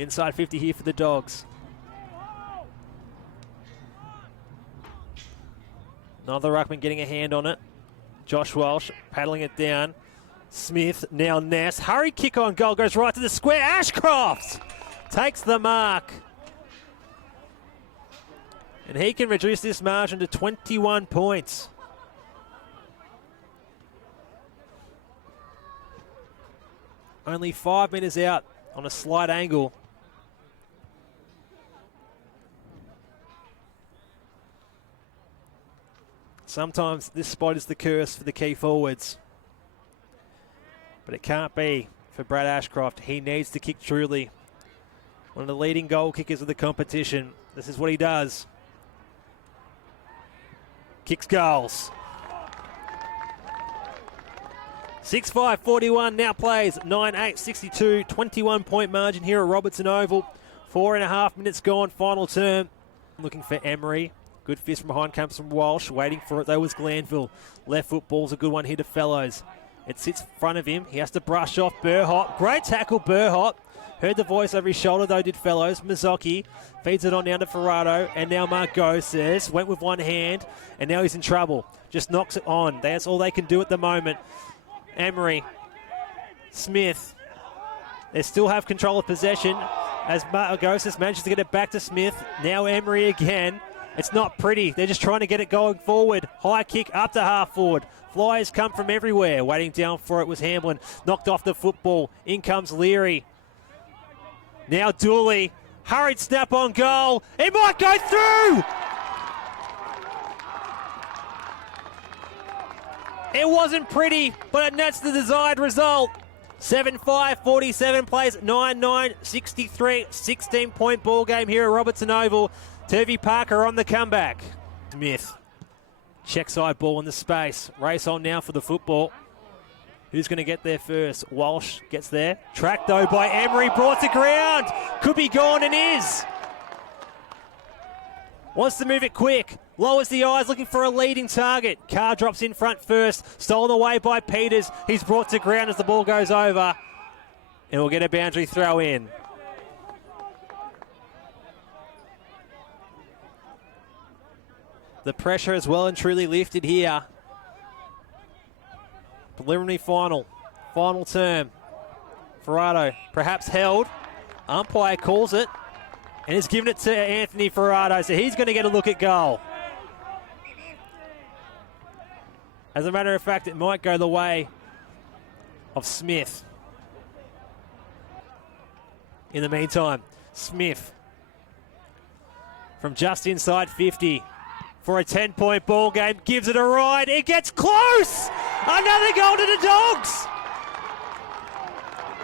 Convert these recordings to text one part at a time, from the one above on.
Inside 50 here for the Dogs. Another ruckman getting a hand on it. Josh Walsh paddling it down. Smith, now Ness. Hurry kick on goal, goes right to the square. Ashcroft takes the mark. And he can reduce this margin to 21 points. Only 5 metres out on a slight angle. Sometimes this spot is the curse for the key forwards. But it can't be for Brad Ashcroft. He needs to kick truly. One of the leading goal kickers of the competition. This is what he does. Kicks goals. 6-5-41 now plays 9-8-62. 21-point margin here at Robertson Oval. 4.5 minutes gone, final term. Looking for Emery. Good fist from behind comes from Walsh. Waiting for it though was Glanville. Left foot ball's a good one here to Fellows. It sits in front of him. He has to brush off Burhot. Great tackle, Burhot. Heard the voice over his shoulder though, did Fellows. Mazzocchi feeds it on down to Ferraro. And now Margot says, went with one hand. And now he's in trouble. Just knocks it on. That's all they can do at the moment. Emery. Smith. They still have control of possession as Margoses manages to get it back to Smith. Now Emery again. It's not pretty. They're just trying to get it going forward. High kick up to half forward. Flyers come from everywhere. Waiting down for it was Hamblin. Knocked off the football. In comes Leary. Now Dooley. Hurried snap on goal. It might go through. It wasn't pretty, but that's the desired result. 7-5-47 plays 9-9-63. 16-point ball game here at Robertson Oval. Turvey Park on the comeback. Smith. Check side ball in the space. Race on now for the football. Who's going to get there first? Walsh gets there. Tracked though by Emery. Brought to ground. Could be gone and is. Wants to move it quick. Lowers the eyes looking for a leading target. Carr drops in front first. Stolen away by Peters. He's brought to ground as the ball goes over. And we'll get a boundary throw in. The pressure is well and truly lifted here. Preliminary final. Final term. Ferraro perhaps held. Umpire calls it. And has given it to Anthony Ferraro. So he's going to get a look at goal. As a matter of fact, it might go the way of Smith. In the meantime, Smith from just inside 50. For a 10-point ball game, gives it a ride. It gets close! Another goal to the Dogs!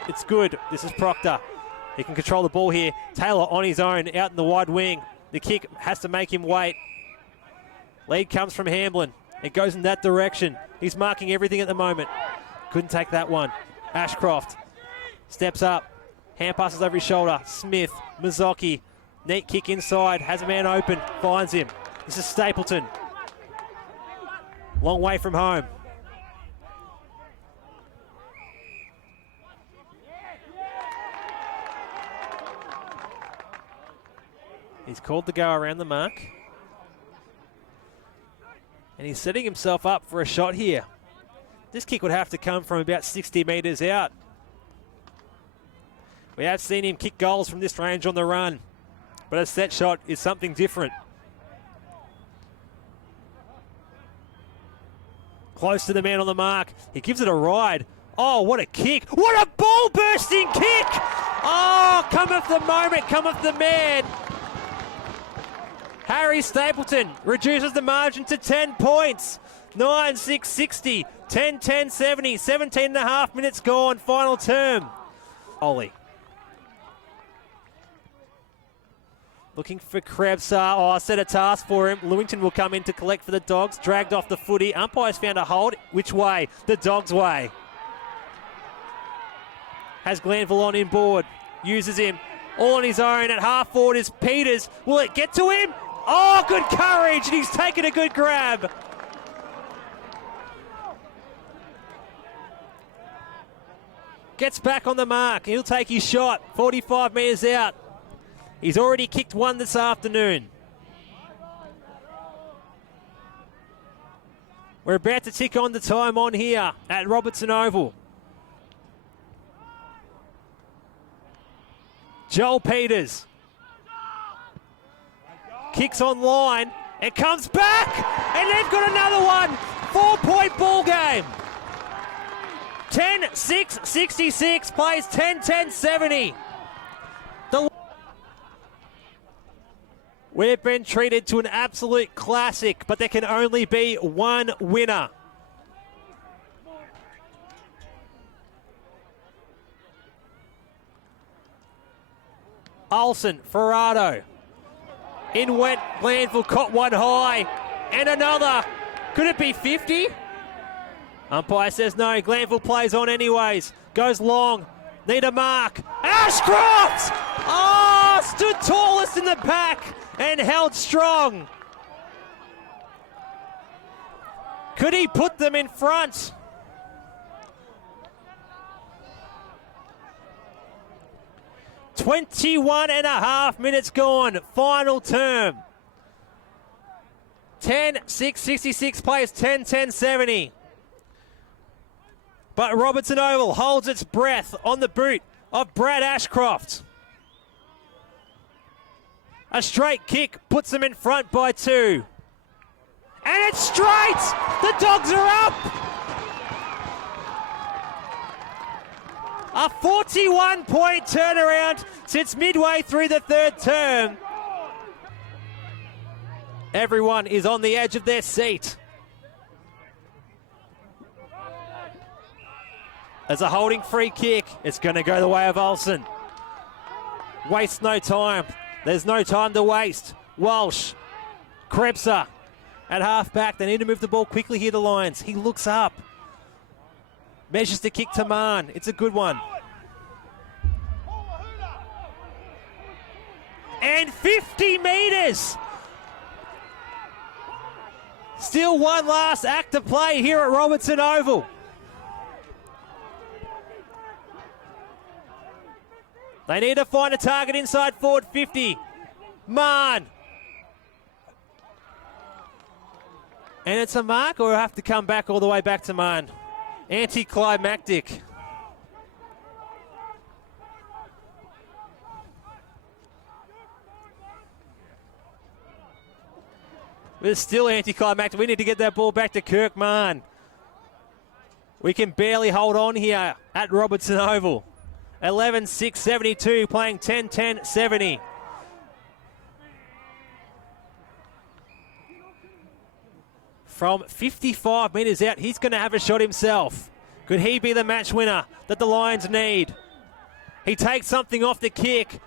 It's good. This is Proctor. He can control the ball here. Taylor on his own, out in the wide wing. The kick has to make him wait. Lead comes from Hamblin. It goes in that direction. He's marking everything at the moment. Couldn't take that one. Ashcroft steps up. Hand passes over his shoulder. Smith, Mazzocchi. Neat kick inside. Has a man open. Finds him. This is Stapleton. Long way from home. He's called the go around the mark. And he's setting himself up for a shot here. This kick would have to come from about 60 metres out. We have seen him kick goals from this range on the run. But a set shot is something different. Close to the man on the mark. He gives it a ride. Oh, what a kick. What a ball-bursting kick. Oh, cometh the moment, cometh the man. Harry Stapleton reduces the margin to 10 points. 9-6-60, 10-10-70, 17.5 minutes gone, final term. Ollie. Looking for Krebs. Oh, I set a task for him. Lewington will come in to collect for the Dogs. Dragged off the footy. Umpire's found a hold. Which way? The Dogs' way. Has Glanville on inboard. Uses him. All on his own. At half forward is Peters. Will it get to him? Oh, good courage. And he's taken a good grab. Gets back on the mark. He'll take his shot. 45 metres out. He's already kicked one this afternoon. We're about to tick on the time on here at Robertson Oval. Joel Peters. Kicks on line. It comes back. And they've got another one. 4-point ball game. 10-6-66. Plays 10-10-70. We've been treated to an absolute classic, but there can only be one winner. Olsen, Ferrado. In went Glanville, caught one high. And another. Could it be 50? Umpire says no. Glanville plays on anyways. Goes long. Need a mark. Ashcroft! Oh, stood tallest in the pack and held strong. Could he put them in front? .21.5 minutes gone. Final term. 10-6-66 plays 10-10-70. But Robertson Oval holds its breath on the boot of Brad Ashcroft. A straight kick puts them in front by 2. And it's straight! The Dogs are up! A 41-point turnaround since midway through the third term. Everyone is on the edge of their seat. As a holding free kick, it's going to go the way of Olsen. Waste no time. There's no time to waste. Walsh, Krebser at half-back. They need to move the ball quickly here, the Lions. He looks up. Measures the kick to Mann. It's a good one. And 50 metres. Still one last act to play here at Robertson Oval. They need to find a target inside forward 50. Mann. And it's a mark, or have to come back all the way back to Mann. Anticlimactic. It's still anticlimactic. We need to get that ball back to Kirk Mann. We can barely hold on here at Robertson Oval. 11-6-72, playing 10-10-70. From 55 metres out, he's going to have a shot himself. Could he be the match winner that the Lions need? He takes something off the kick.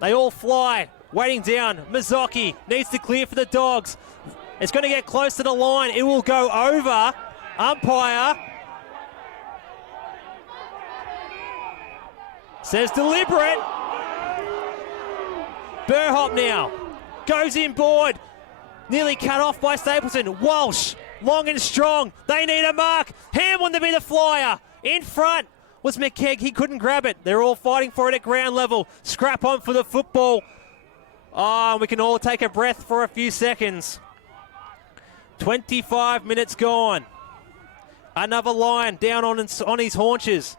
They all fly. Waiting down. Mazzocchi needs to clear for the Dogs. It's going to get close to the line. It will go over. Umpire says deliberate. Burhop now goes inboard. Nearly cut off by Stapleton. Walsh, long and strong. They need a mark. Hamlin to be the flyer. In front was McKegg. He couldn't grab it. They're all fighting for it at ground level. Scrap on for the football. Oh, we can all take a breath for a few seconds. 25 minutes gone. Another Lion down on his haunches.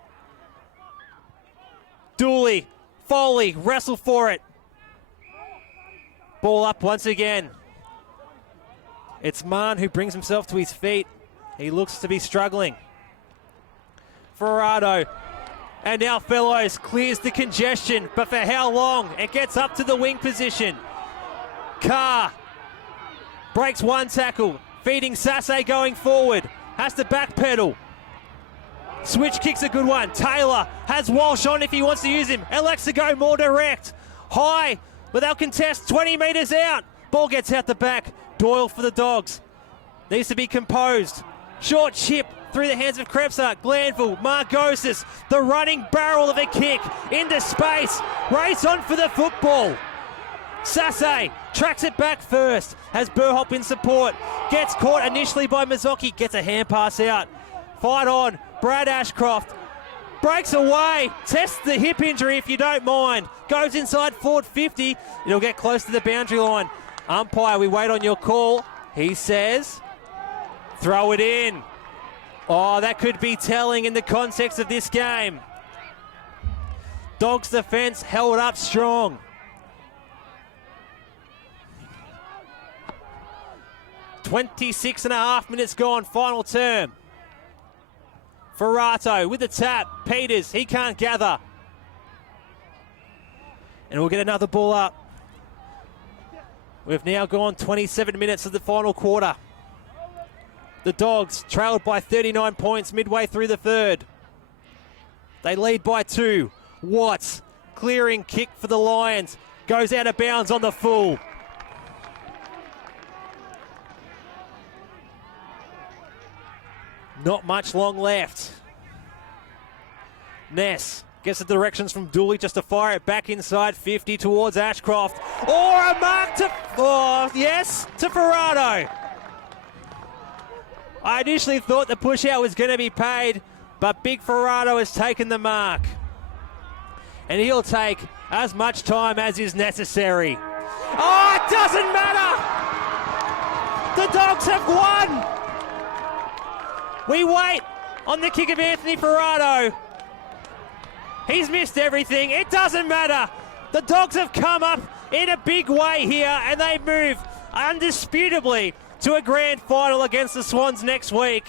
Dooley, Foley, wrestle for it. Ball up once again. It's Mann who brings himself to his feet. He looks to be struggling. Ferrado. And now Fellows clears the congestion, but for how long? It gets up to the wing position. Carr breaks one tackle, feeding Sasse going forward. Has to backpedal. Switch kick's a good one. Taylor has Walsh on if he wants to use him. Elects to go more direct. High, but they'll contest 20 metres out. Ball gets out the back. Doyle for the Dogs. Needs to be composed. Short chip through the hands of Krebser. Glanville, Margosis, the running barrel of a kick into space. Race on for the football. Sasse tracks it back first. Has Burhop in support. Gets caught initially by Mazzocchi. Gets a hand pass out. Fight on. Brad Ashcroft Breaks away. Tests the hip injury if you don't mind. Goes inside forward 50. It'll get close to the boundary line. Umpire, we wait on your call. He says, throw it in. Oh, that could be telling in the context of this game. Dogs' defence held up strong. .26.5 minutes gone, final term. Ferrato with the tap. Peters, he can't gather. And we'll get another ball up. We've now gone 27 minutes of the final quarter. The Dogs trailed by 39 points midway through the third. They lead by 2. Watts, clearing kick for the Lions. Goes out of bounds on the full. Not much long left. Ness gets the directions from Dooley just to fire it back inside 50 towards Ashcroft. Or a mark to, to Ferrato. I initially thought the push out was going to be paid, but Big Ferrato has taken the mark. And he'll take as much time as is necessary. Oh, it doesn't matter! The Dogs have won! We wait on the kick of Anthony Ferrato. He's missed everything. It doesn't matter. The Dogs have come up in a big way here, and they move undisputably to a grand final against the Swans next week.